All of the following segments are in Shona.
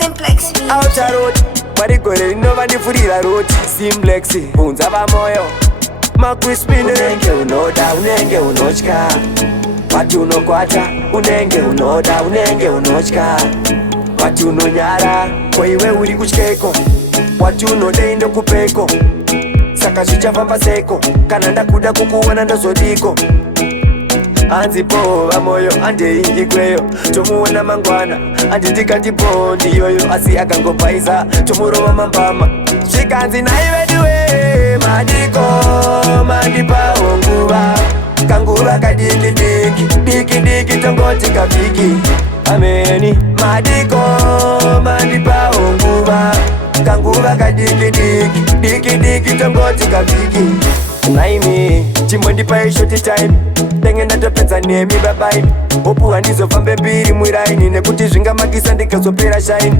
Simplex Outer road Marigore rinova ndifurira road Simplex Bunza pamoyo Macrispin unenge unoda unenge unotya Wati unokwata unenge unoda unenge unotya Wati unonyara ko iwe uri kutyeko Wati unode indokupeko Saka zvichafamba seko kana ndakuda kukuwana ndozodiko Anzi pova moyo andei ikweyo tomuona mangwana anditi kandipo ndiyoyo asi akangopaiza tomurova mambama zvikanzi naiveduwe madiko mandipawo nguva kanguva kadiki diki diki diki tongoti kavhiki ameni madiko mandipawo nguva kanguva kadiki diki diki diki tongoti kavhiki naimi chimondipai shoti time Tenge ndatopedza nemi babaini Opuwa ndizofambe mbiri mwiraini Nekuti zvingamakisa ndikazopera shine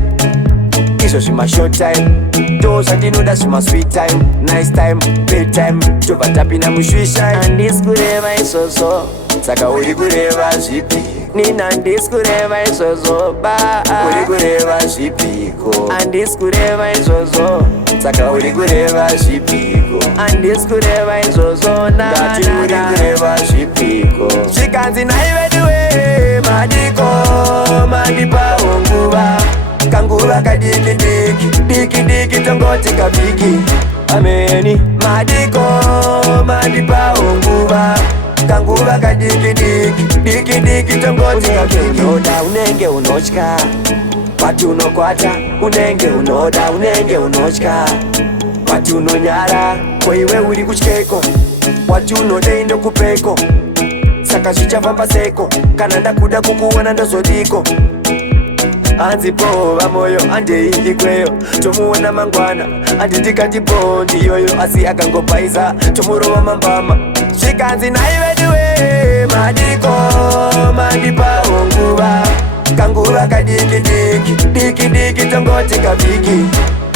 Izvo zvima short time Ndo zvandinoda zvima sweet time Nice time, bad time Tobva tapinda mushwishai Handisi kureva izvozvo Saka uri kureva zvipi Nina handisi kureva izvozvo ba Uri kureva zvipiko Handisi kureva izvozvo Saka uri kureva zvipiko Handisi kureva izvozvo Ndati uri kureva zvipiko Zvikanzi naiveduwe madiko mandipawo nguva kanguva kadiki diki diki diki tongoti kavhiki ameni madiko mandipawo nguva kanguva kadiki diki diki diki tongoti kavhiki unoda unenge unotya Wati unokwata unenge unoda unenge unotya Wati unonyara ko iwe uri kutyeko Wati unode indokupeko Saka zvichafamba seko kana ndakuda kukuwana ndozodiko Anzi pova moyo andei ikweyo tomuona mangwana anditi kandipo ndiyoyo asi akangopaiza tomurova mambama zvikanzi naiveduwe madiko mandipawo nguva kanguva kadiki diki diki diki tongoti kavhiki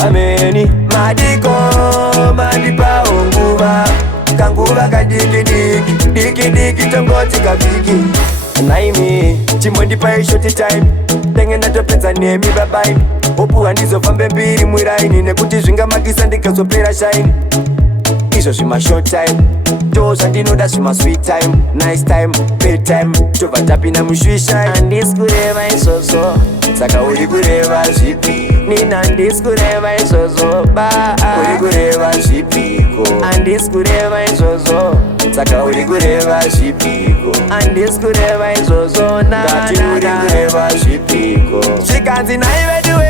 ameni madiko mandipawo nguva kanguva kadiki diki diki diki tongoti kavhiki naimi chimondipai shoti time Tenge ndatopedza nemi babaini Opuwa ndizofambe mbiri mwiraini Nekuti zvingamakisa ndikazopera shine Izvo zvima short time Ndo zvandinoda zvima sweet time Nice time, bad time Tobva tapinda mushwishai Handisi kureva izvozvo Saka uri kureva zvipi Nina handisi kureva izvozvo ba Uri kureva zvipiko Handisi kureva izvozvo Saka uri kureva zvipiko Handisi kureva izvozvo Ndati uri kureva zvipiko Zvikanzi naiveduwe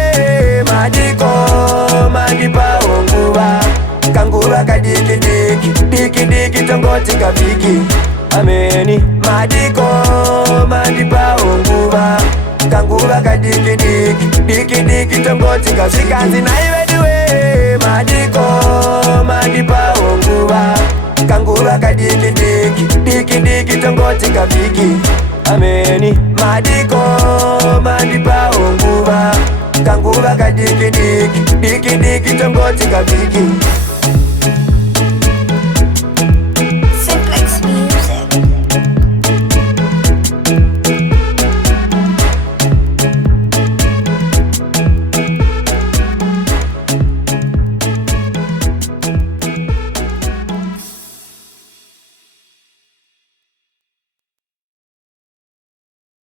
madiko mandipawo nguva kanguva kadiki diki diki diki tongoti kavhiki ameni madiko mandipawo nguva kanguva kadiki diki diki diki tongoti kavhiki zvikanzi naiveduwe madiko mandipawo nguva kanguva kadiki diki diki diki tongoti kavhiki ameni madiko mandipawo nguva kanguva kadiki diki diki diki tongoti kavhiki